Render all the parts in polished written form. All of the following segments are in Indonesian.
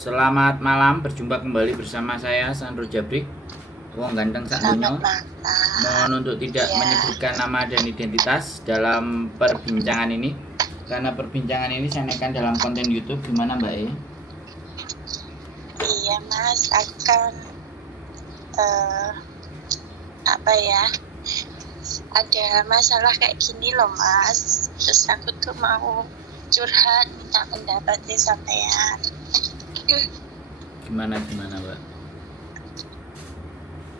Selamat malam, berjumpa kembali bersama saya Sandro Jabrik, wong ganteng sak donya. Mohon untuk tidak menyebutkan nama dan identitas dalam perbincangan ini, karena perbincangan ini saya naikkan dalam konten YouTube. Gimana Mbak E? Iya Mas, akan ada masalah kayak gini loh Mas. Terus aku tuh mau curhat, minta pendapatnya sampean. Gimana Mbak?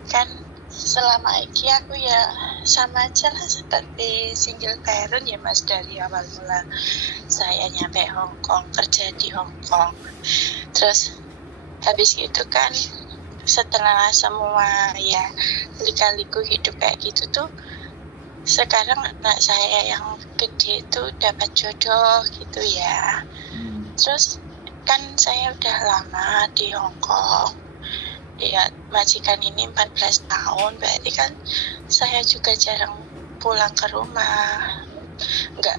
Kan selama ini aku ya sama aja lah seperti single parent ya Mas, dari awal mula saya nyampe Hong Kong, kerja di Hong Kong. Terus habis itu kan setelah semua ya lika-liku hidup kayak gitu tuh, sekarang anak saya yang gede itu dapat jodoh gitu ya. Terus kan saya udah lama di Hong Kong ya, majikan ini 14 tahun, berarti kan saya juga jarang pulang ke rumah, nggak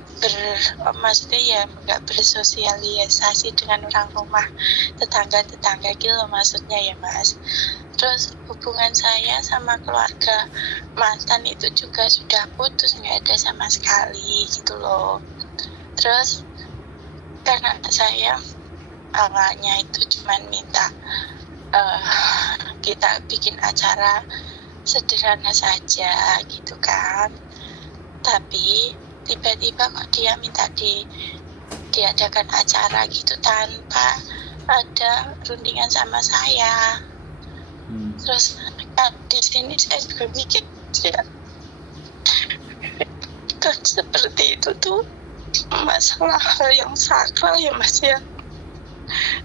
bersosialisasi dengan orang rumah, tetangga gitu maksudnya ya Mas. Terus hubungan saya sama keluarga mantan itu juga sudah putus, nggak ada sama sekali gitu loh. Terus karena saya awalnya itu cuman minta kita bikin acara sederhana saja gitu kan, tapi tiba-tiba kok dia minta diadakan acara gitu tanpa ada rundingan sama saya. Terus di sini saya juga mikir ya, kan seperti itu tuh masalah yang sakral ya Mas ya.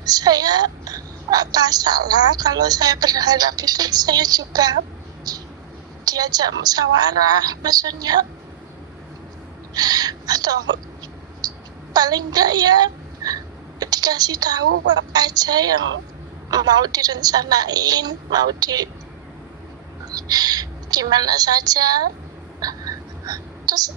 Saya apa salah kalau saya berharap itu saya juga diajak musyawarah maksudnya, atau paling enggak ya dikasih tahu apa aja yang mau direncanain, mau gimana saja. Terus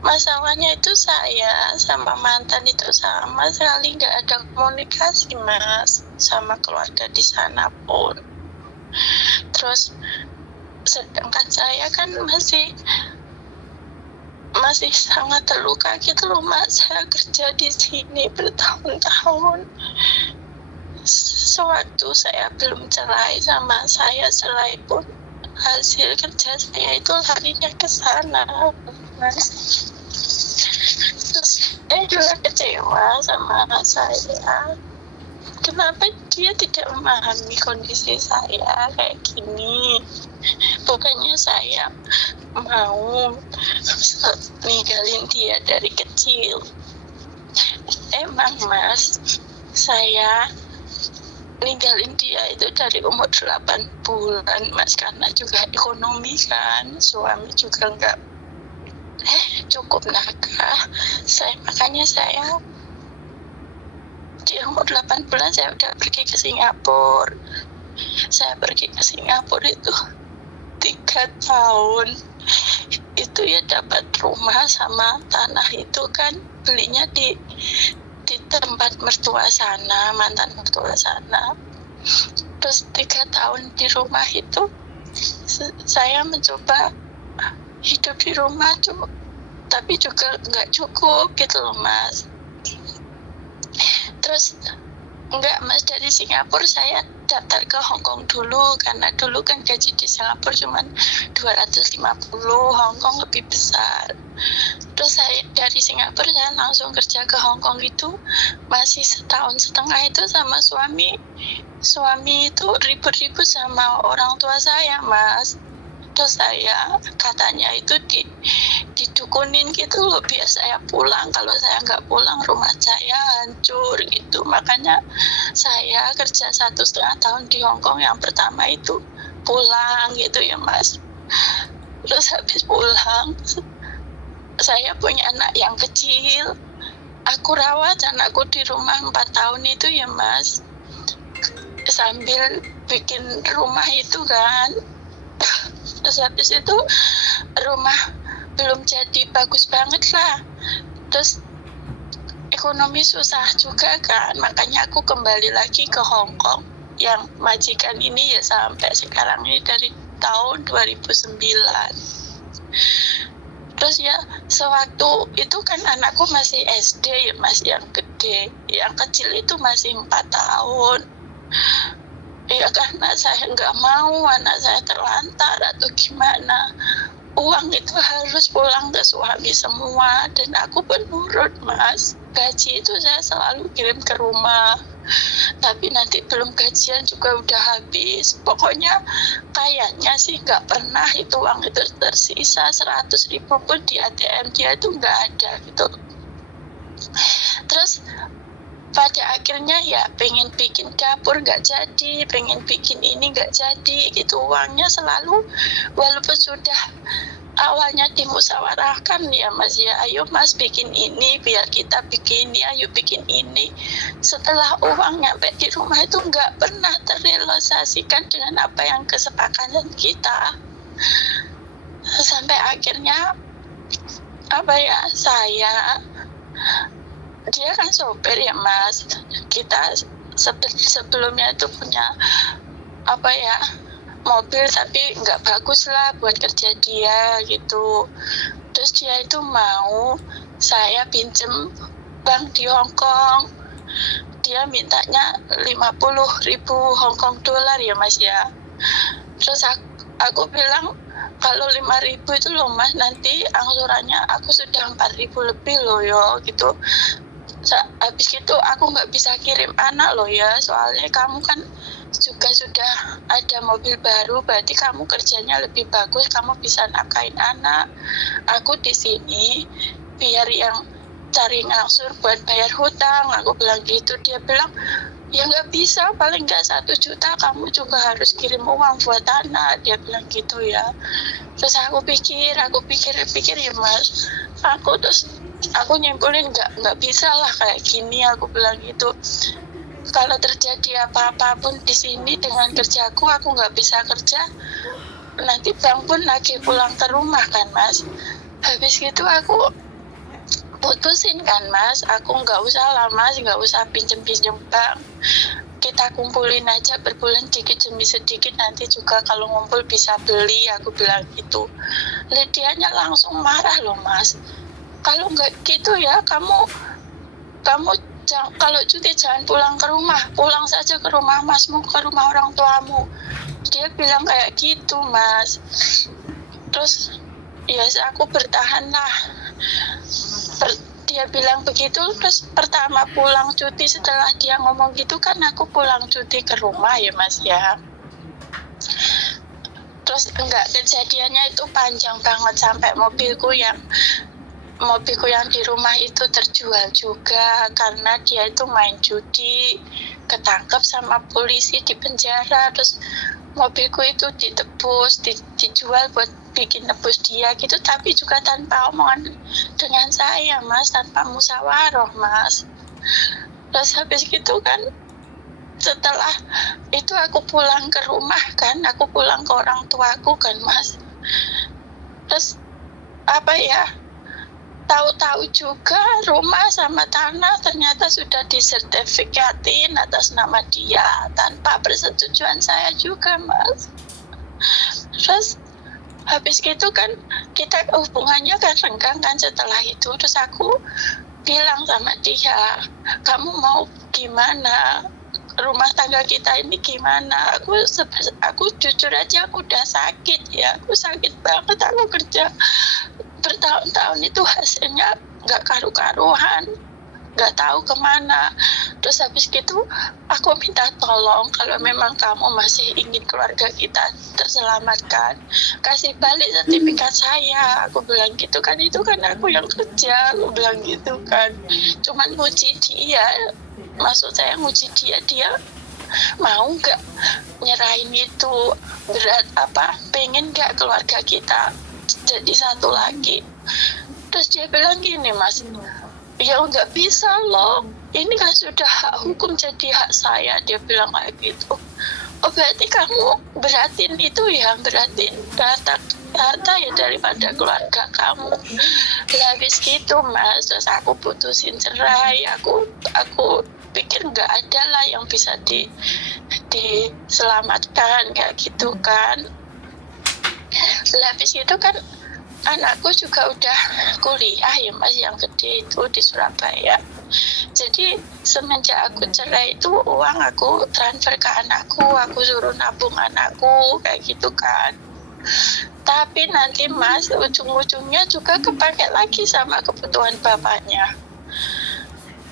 masalahnya itu saya sama mantan itu sama sekali nggak ada komunikasi Mas sama keluarga di sana pun. Terus sedangkan saya kan masih sangat terluka gitu loh Mas. Saya kerja di sini bertahun-tahun, sewaktu saya belum cerai sama cerai pun hasil kerja saya itu larinya ke sana Mas. Terus saya juga kecewa sama anak saya, kenapa dia tidak memahami kondisi saya kayak gini. Bukannya saya mau ninggalin dia dari kecil, emang Mas, saya ninggalin dia itu dari umur 8 bulan Mas, karena juga ekonomi kan, suami juga nggak cukup nafkah. Makanya saya di umur 8 bulan saya udah pergi ke Singapura. Saya pergi ke Singapura itu 3 tahun. Itu ya dapat rumah sama tanah itu kan belinya di tempat mertua sana, mantan mertua sana. Terus 3 tahun di rumah itu saya mencoba hidup di rumah tuh, tapi juga nggak cukup gitu loh Mas. Terus enggak Mas, dari Singapura saya daftar ke Hong Kong dulu, karena dulu kan gaji di Singapura cuma 250, Hong Kong lebih besar. Terus saya dari Singapura saya langsung kerja ke Hong Kong itu masih 1,5 tahun itu sama suami itu ribut-ribut sama orang tua saya Mas. Terus saya katanya itu didukunin gitu loh biar saya pulang, kalau saya nggak pulang rumah saya hancur gitu. Makanya saya kerja 1,5 tahun di Hong Kong yang pertama itu pulang gitu ya Mas. Terus habis pulang saya punya anak yang kecil, aku rawat anakku di rumah 4 tahun itu ya Mas, sambil bikin rumah itu kan. Terus habis itu rumah belum jadi bagus banget lah. Terus ekonomi susah juga kan, makanya aku kembali lagi ke Hong Kong. Yang majikan ini ya sampai sekarang ini dari tahun 2009. Terus ya sewaktu itu kan anakku masih SD ya Mas, yang gede, yang kecil itu masih 4 tahun. Ya karena saya nggak mau anak saya terlantar atau gimana, uang itu harus pulang ke suami semua, dan aku pun nurut Mas. Gaji itu saya selalu kirim ke rumah, tapi nanti belum gajian juga udah habis. Pokoknya kayaknya sih nggak pernah itu uang itu tersisa 100.000 pun di ATM dia itu nggak ada gitu. Terus pada akhirnya ya pengen bikin dapur nggak jadi, pengen bikin ini nggak jadi gitu. Uangnya selalu, walaupun sudah awalnya dimusyawarahkan ya Mas ya, ayo Mas bikin ini, biar kita bikin ini, ayo bikin ini. Setelah uang nyampe di rumah itu nggak pernah terrealisasikan dengan apa yang kesepakatan kita. Sampai akhirnya saya, dia kan sopir ya Mas, kita sebelumnya itu punya mobil tapi nggak bagus lah buat kerja dia gitu. Terus dia itu mau saya pinjem bank di Hong Kong, dia mintanya 50.000 Hong Kong dolar ya Mas ya. Terus aku bilang, kalau 5.000 itu loh Mas, nanti angsurannya aku sudah 4.000 lebih loh yo gitu. Habis itu aku nggak bisa kirim anak loh ya, soalnya kamu kan juga sudah ada mobil baru, berarti kamu kerjanya lebih bagus, kamu bisa nafkahin anak. Aku di sini biar yang cari ngangsur buat bayar hutang, aku bilang gitu. Dia bilang, ya nggak bisa, paling nggak 1 juta kamu juga harus kirim uang buat anak, dia bilang gitu ya. Terus aku pikir ya Mas, aku nyimpulin nggak bisa lah kayak gini, aku bilang gitu. Kalau terjadi apa-apa pun di sini dengan kerjaku, aku nggak bisa kerja, nanti bank pun lagi pulang ke rumah kan Mas. Habis gitu aku putusin kan Mas, aku nggak usah lah Mas, nggak usah pinjem bank, kita kumpulin aja per bulan dikit demi sedikit, nanti juga kalau ngumpul bisa beli, aku bilang gitu. Lidianya langsung marah loh Mas, kalau nggak gitu ya kamu kalau cuti jangan pulang ke rumah, pulang saja ke rumah Masmu, ke rumah orang tuamu. Dia bilang kayak gitu Mas. Terus ya aku bertahan lah. Dia bilang begitu, terus pertama pulang cuti setelah dia ngomong gitu kan aku pulang cuti ke rumah ya Mas ya. Terus kejadiannya itu panjang banget, sampai mobilku yang di rumah itu terjual juga karena dia itu main judi, ketangkep sama polisi, di penjara. Terus mobilku itu ditebus, dijual buat bikin nebus dia gitu, tapi juga tanpa omongan dengan saya Mas, tanpa musyawarah Mas. Terus habis gitu kan, setelah itu aku pulang ke rumah kan, aku pulang ke orang tuaku kan Mas. Terus tahu-tahu juga rumah sama tanah ternyata sudah disertifikatin atas nama dia tanpa persetujuan saya juga Mas. Terus habis gitu kan kita hubungannya kan renggang kan setelah itu. Terus aku bilang sama dia, kamu mau gimana, rumah tangga kita ini gimana? Aku jujur aja, aku udah sakit ya, aku sakit banget, aku kerja bertahun-tahun itu hasilnya nggak karu-karuan, nggak tahu kemana. Terus habis gitu aku minta tolong, kalau memang kamu masih ingin keluarga kita terselamatkan, kasih balik sertifikat saya, aku bilang gitu kan. Itu kan aku yang kerja, aku bilang gitu kan. Cuman nguji dia, maksud saya nguji dia mau nggak nyerahin itu, berat pengen nggak keluarga kita jadi satu lagi. Terus dia bilang gini Mas, ya nggak bisa loh, ini kan sudah hak hukum jadi hak saya, dia bilang kayak gitu. oh berarti kamu beratin itu ya, beratin harta ya daripada keluarga kamu. Habis gitu Mas, terus aku putusin cerai. Aku pikir nggak ada lah yang bisa diselamatkan kayak gitu kan. Habis itu kan anakku juga udah kuliah ya Mas, yang gede itu di Surabaya. Jadi semenjak aku cerai itu uang aku transfer ke anakku, aku suruh nabung anakku kayak gitu kan. Tapi nanti Mas, ujung-ujungnya juga kepake lagi sama kebutuhan bapaknya.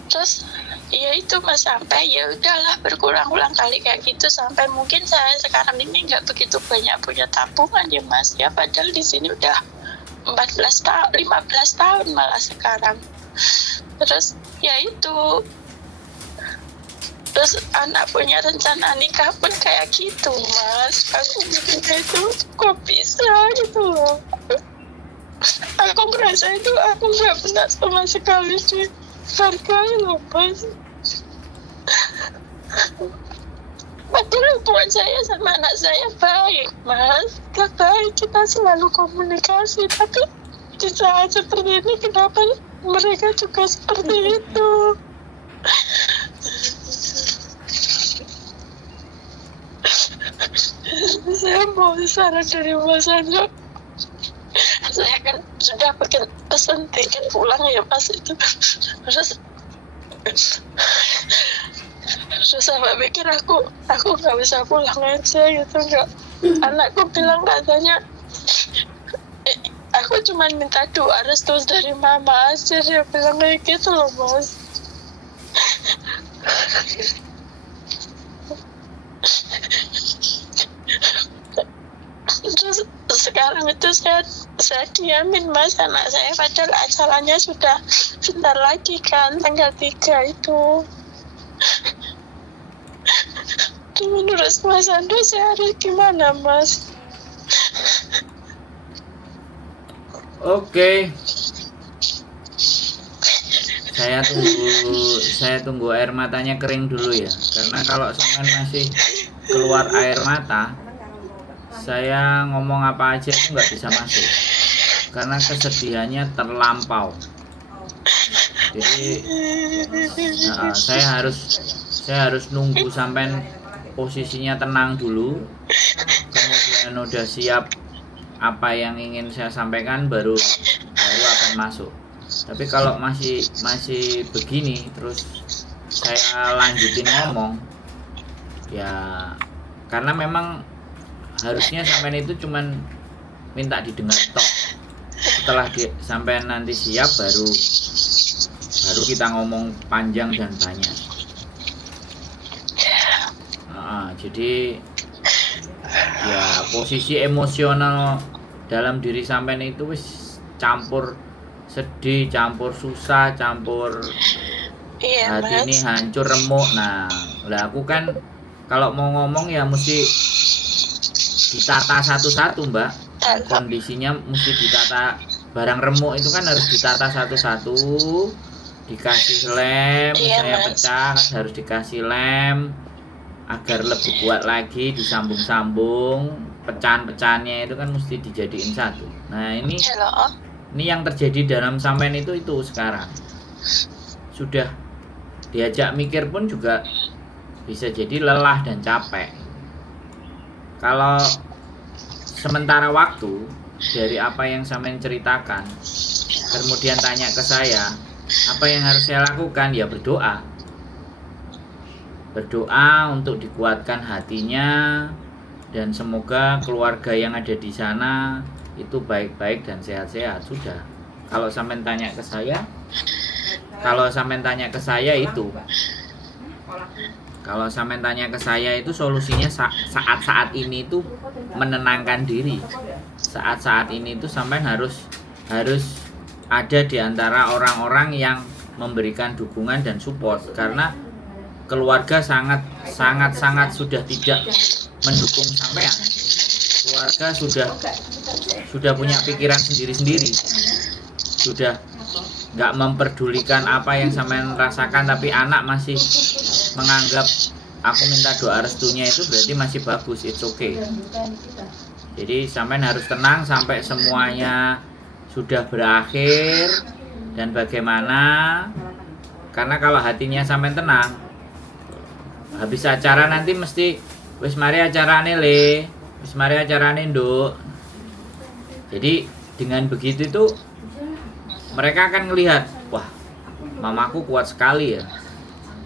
Terus ya itu Mas, sampai ya udahlah berulang-ulang kali kayak gitu, sampai mungkin saya sekarang ini nggak begitu banyak punya tabungan ya Mas ya, padahal di sini udah 14 tahun 15 tahun malah sekarang. Terus ya itu, terus anak punya rencana nikah pun kayak gitu Mas. Aku mikirnya itu kok bisa gitu loh. Aku merasa itu aku nggak pernah sama sekali dihargai loh Mas. Padahal hubungan saya sama anak saya baik Mas, baik, kita selalu komunikasi. Tapi di saat seperti ini kenapa mereka juga seperti itu? Saya mau saran dari Mas Andro. Saya kan sudah pesan tiket pulang ya Mas itu. Terus sama mikir aku nggak bisa pulang aja gitu, nggak. Anakku bilang katanya aku cuma minta doa restu dari mama aja, dia bilang kayak gitu loh Mas. Terus sekarang itu saya diamin Mas anak saya, padahal acaranya sudah bentar lagi kan, tanggal 3 itu. Menurut Mas Andro saya harus gimana Mas? Oke. Saya tunggu air matanya kering dulu ya. Karena kalau sampean masih keluar air mata, saya ngomong apa aja itu nggak bisa masuk. Karena kesedihannya terlampau. Jadi saya harus nunggu sampai posisinya tenang dulu, kemudian udah siap apa yang ingin saya sampaikan baru akan masuk. Tapi kalau masih begini terus saya lanjutin ngomong ya, karena memang harusnya sampai itu cuman minta didengar tok. Setelah sampai nanti siap baru kita ngomong panjang dan banyak. Jadi ya posisi emosional dalam diri sampean itu wis campur sedih, campur susah, campur hati ini hancur remuk. Nah, lah aku kan kalau mau ngomong ya mesti ditata satu-satu Mbak. Kondisinya mesti ditata, barang remuk itu kan harus ditata satu-satu, dikasih lem, saya pecah harus dikasih lem agar lebih kuat lagi, disambung-sambung, pecahan-pecahannya itu kan mesti dijadiin satu. Nah ini yang terjadi dalam sampean itu sekarang sudah diajak mikir pun juga bisa jadi lelah dan capek. Kalau sementara waktu dari apa yang sampean ceritakan kemudian tanya ke saya apa yang harus saya lakukan, ya berdoa untuk dikuatkan hatinya, dan semoga keluarga yang ada di sana itu baik-baik dan sehat-sehat. Sudah. Kalau sampean tanya ke saya itu solusinya saat ini itu menenangkan diri. Saat ini itu sampean harus ada di antara orang-orang yang memberikan dukungan dan support, karena keluarga sangat sudah tidak mendukung sampean. Keluarga sudah punya pikiran sendiri-sendiri, sudah nggak memperdulikan apa yang sampean rasakan, tapi anak masih menganggap aku minta doa restunya itu berarti masih bagus, it's okay. Jadi sampean harus tenang sampai semuanya sudah berakhir. Dan bagaimana, karena kalau hatinya sampean tenang, habis acara nanti mesti wis mari acarane le, wis mari acarane nduk. Jadi dengan begitu itu mereka akan melihat, wah mamaku kuat sekali ya,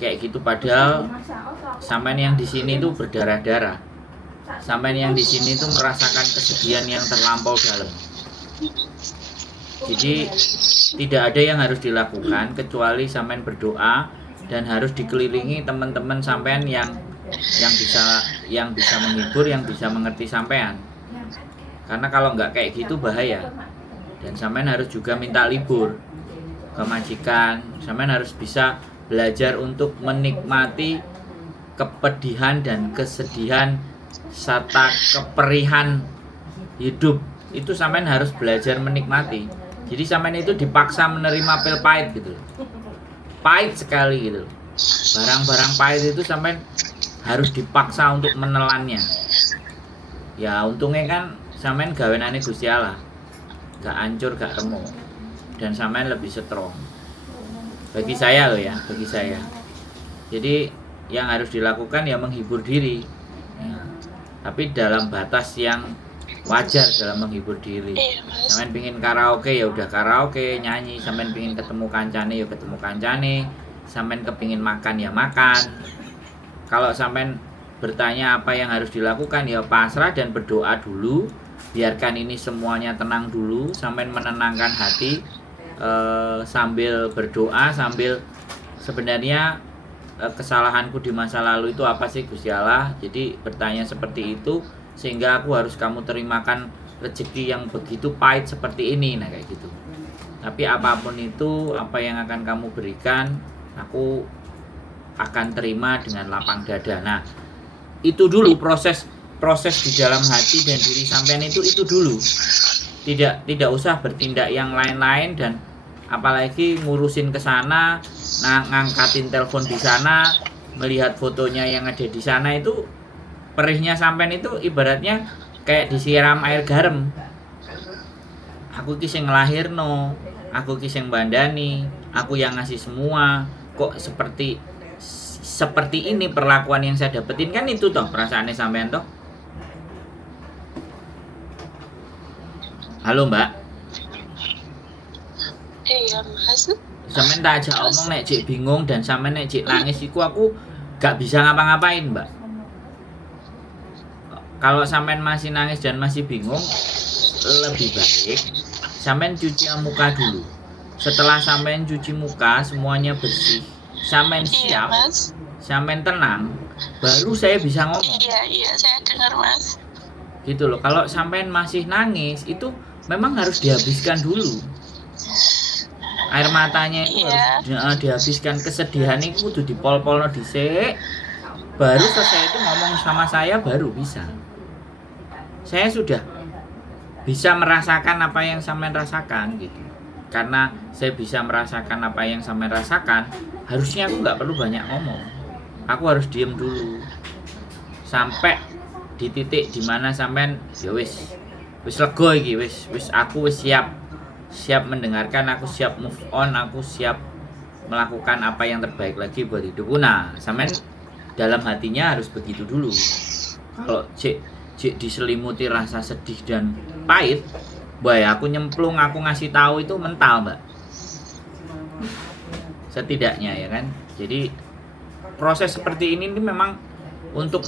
kayak gitu. Padahal sampean yang di sini tuh berdarah-darah, sampean yang di sini tuh merasakan kesedihan yang terlampau dalam. Jadi tidak ada yang harus dilakukan kecuali sampean berdoa dan harus dikelilingi teman-teman sampean yang bisa menghibur, yang bisa mengerti sampean. Karena kalau nggak kayak gitu bahaya. Dan sampean harus juga minta libur ke majikan. Sampean harus bisa belajar untuk menikmati kepedihan dan kesedihan serta keperihan hidup. Itu sampean harus belajar menikmati. Jadi sampean itu dipaksa menerima pil pahit gitu. Pahit sekali gitu. Barang-barang pahit itu sampean harus dipaksa untuk menelannya. Ya untungnya kan sampean gawenane Gusti Allah. Gak hancur, gak remuk. Dan sampean lebih strong. Bagi saya loh ya, bagi saya. Jadi yang harus dilakukan ya menghibur diri. Ya. Tapi dalam batas yang wajar dalam menghibur diri. Sampean pingin karaoke ya udah karaoke, nyanyi. Sampean pingin ketemu kancane ya ketemu kancane. Sampean kepingin makan ya makan. Kalau sampean bertanya apa yang harus dilakukan ya pasrah dan berdoa dulu. Biarkan ini semuanya tenang dulu. Sampean menenangkan hati sambil berdoa, sambil sebenarnya kesalahanku di masa lalu itu apa sih Gusti Allah. Jadi bertanya seperti itu, sehingga aku harus kamu terimakan rezeki yang begitu pahit seperti ini. Nah kayak gitu. Tapi apapun itu, apa yang akan kamu berikan, aku akan terima dengan lapang dada. Nah itu dulu proses di dalam hati dan diri sampean itu dulu. Tidak usah bertindak yang lain-lain, dan apalagi ngurusin ke sana, ngangkatin telepon di sana, melihat fotonya yang ada di sana. Itu perihnya sampean itu ibaratnya kayak disiram air garam. Aku ki sing nglahirno, aku ki sing bandani, aku yang ngasih semua. Kok seperti ini perlakuan yang saya dapetin, kan itu toh perasaannya sampean toh. Halo Mbak. Iya Mas. Sampean tak ajak omong nek cik bingung dan sampean nek cik nangis iku aku gak bisa ngapa-ngapain Mbak. Kalau sampean masih nangis dan masih bingung, lebih baik sampean cuci muka dulu. Setelah sampean cuci muka semuanya bersih, sampean siap, sampean tenang, baru saya bisa ngomong. Iya saya dengar Mas. Gitu loh. Kalau sampean masih nangis itu memang harus dihabiskan dulu. Air matanya itu harus dihabiskan, kesedihan itu kudu dipol-polno dhisik. Baru selesai itu ngomong sama saya baru bisa. Saya sudah bisa merasakan apa yang sampean rasakan gitu. Karena saya bisa merasakan apa yang sampean rasakan, harusnya aku nggak perlu banyak ngomong. Aku harus diem dulu. Sampai di titik dimana sampean ya wis lega iki, wis aku wis siap mendengarkan, aku siap move on, aku siap melakukan apa yang terbaik lagi buat hidupku. Nah sampean dalam hatinya harus begitu dulu. Kalau cek diselimuti rasa sedih dan pahit, boy aku nyemplung, aku ngasih tahu itu mental Mbak, setidaknya ya kan. Jadi proses seperti ini memang untuk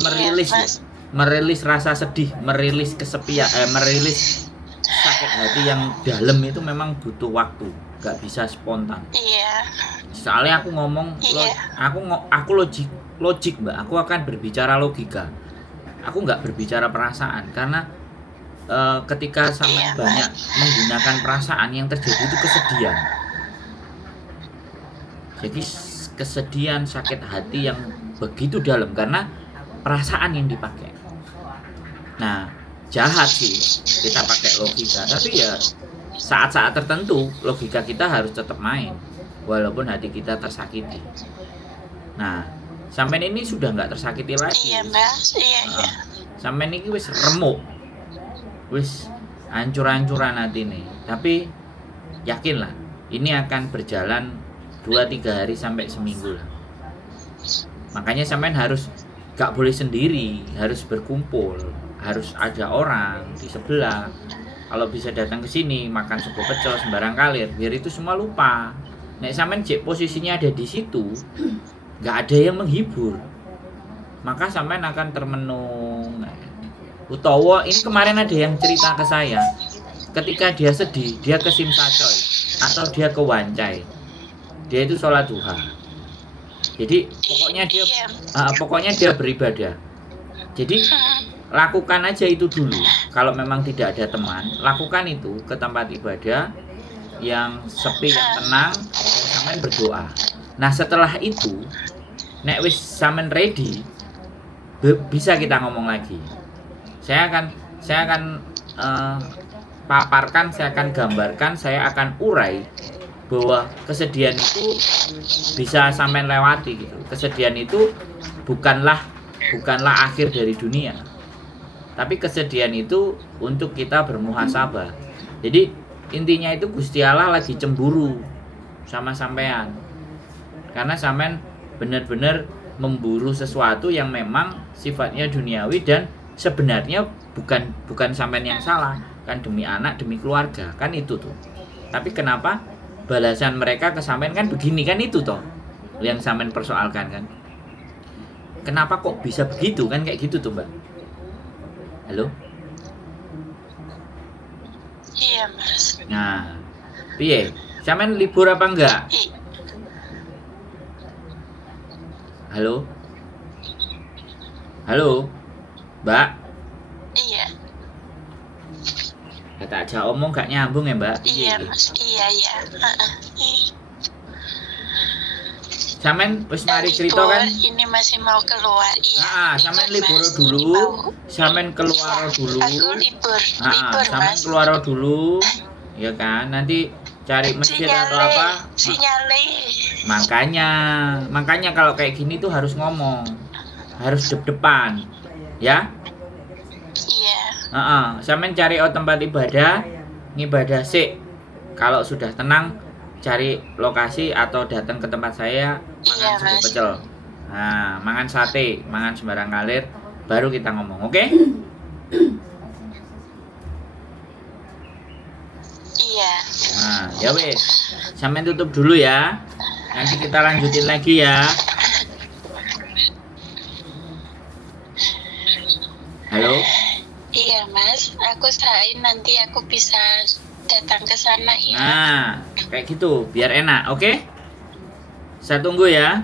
merilis rasa sedih, merilis kesepian, merilis sakit hati yang dalam itu memang butuh waktu, gak bisa spontan. Iya. Soalnya aku ngomong, aku logik Mbak, aku akan berbicara logika. Aku nggak berbicara perasaan, karena ketika sampai banyak menggunakan perasaan, yang terjadi itu kesedihan. Jadi kesedihan, sakit hati yang begitu dalam karena perasaan yang dipakai. Nah, jahat sih kita pakai logika, tapi ya saat-saat tertentu logika kita harus tetap main walaupun hati kita tersakiti. Nah, sampean ini sudah nggak tersakiti lagi. Iya Mas, iya. Sampean ini wis remuk, wis hancur-hancuran hati nih. Tapi yakinlah, ini akan berjalan 2-3 hari sampai seminggu lah. Makanya sampean harus gak boleh sendiri, harus berkumpul, harus ada orang di sebelah. Kalau bisa datang ke sini makan sego pecel sembarang kalir, biar itu semua lupa. Nek sampean cek posisinya ada di situ, gak ada yang menghibur, maka sampean akan termenung. Utawa ini kemarin ada yang cerita ke saya, ketika dia sedih, dia ke Simsacoy atau dia ke Wancai, dia itu sholat duha. Jadi pokoknya dia beribadah. Jadi lakukan aja itu dulu. Kalau memang tidak ada teman, lakukan itu ke tempat ibadah yang sepi, yang tenang, dan sampean berdoa. Nah setelah itu, nek wis sampean ready, bisa kita ngomong lagi. Saya akan paparkan, saya akan gambarkan, saya akan urai bahwa kesedihan itu bisa sampean lewati gitu. Kesedihan itu bukanlah akhir dari dunia, tapi kesedihan itu untuk kita bermuhasabah. Jadi intinya itu Gusti Allah lagi cemburu sama sampean, karena sampean benar-benar memburu sesuatu yang memang sifatnya duniawi dan sebenarnya bukan sampean yang salah, kan demi anak, demi keluarga, kan itu tuh. Tapi kenapa balasan mereka ke sampean kan begini, kan itu toh yang sampean persoalkan kan. Kenapa kok bisa begitu kan, kayak gitu tuh Mbak. Halo? Iya Mas. Nah, piye? Sampean libur apa enggak? Halo? Halo? Mbak? Iya. Kata aja omong gak nyambung ya Mbak? Iya Mas, iya. Sampean wis mari cerita kan? Ini masih mau keluar. Iya. Sampean libur dulu. Sampean keluar dulu. Aku libur sampean Mas. keluar dulu. Ya kan? Nanti cari masjid atau apa? Sinyale. Makanya kalau kayak gini tuh harus ngomong. Harus depan. Ya? Iya. Sampean cari tempat ibadah, ngibadah sik. Kalau sudah tenang, cari lokasi atau datang ke tempat saya, mangan sego pecel. Nah, mangan sate, mangan sembarang kalir, baru kita ngomong, oke? Iya. Nah, ya wes. Sampean tutup dulu ya. Nanti kita lanjutin lagi ya. Halo? Iya Mas, aku serahin nanti aku bisa datang ke sana ya. Nah, kayak gitu, biar enak, oke? Saya tunggu ya.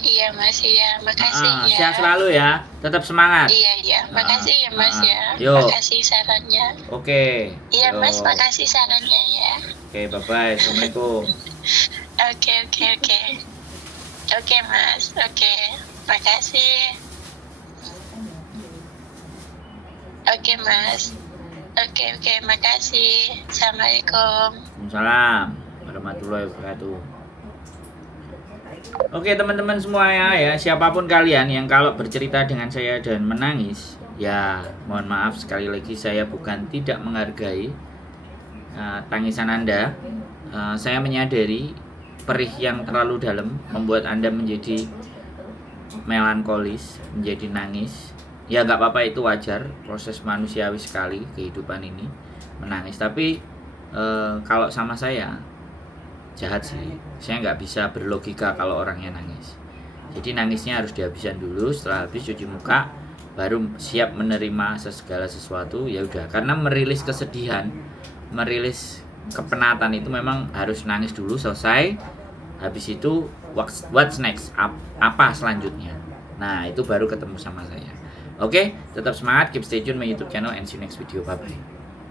Iya Mas, iya, makasih ya. Sehat selalu ya, tetap semangat. Iya, makasih ya Mas ya. Yo. Makasih sarannya. Oke. Iya Yo. Mas, makasih sarannya ya. Oke, bye-bye. Assalamualaikum. Oke. Oke Mas, oke. Makasih. Oke Mas. Oke, makasih. Assalamualaikum. Waalaikumsalam warahmatullahi wabarakatuh. Oke teman-teman semua ya, siapapun kalian yang kalau bercerita dengan saya dan menangis, ya mohon maaf sekali lagi, saya bukan tidak menghargai tangisan Anda. Saya menyadari perih yang terlalu dalam membuat Anda menjadi melankolis, menjadi nangis. Ya nggak apa-apa, itu wajar, proses manusiawi sekali kehidupan ini menangis. Tapi kalau sama saya jahat sih, saya nggak bisa berlogika kalau orangnya nangis. Jadi nangisnya harus dihabiskan dulu, setelah habis cuci muka baru siap menerima segala sesuatu. Ya udah, karena merilis kesedihan, merilis kepenatan itu memang harus nangis dulu, selesai. Habis itu what's next, apa selanjutnya. Nah itu baru ketemu sama saya. Oke, tetap semangat, keep stay tune my YouTube channel and see you next video. Bye bye.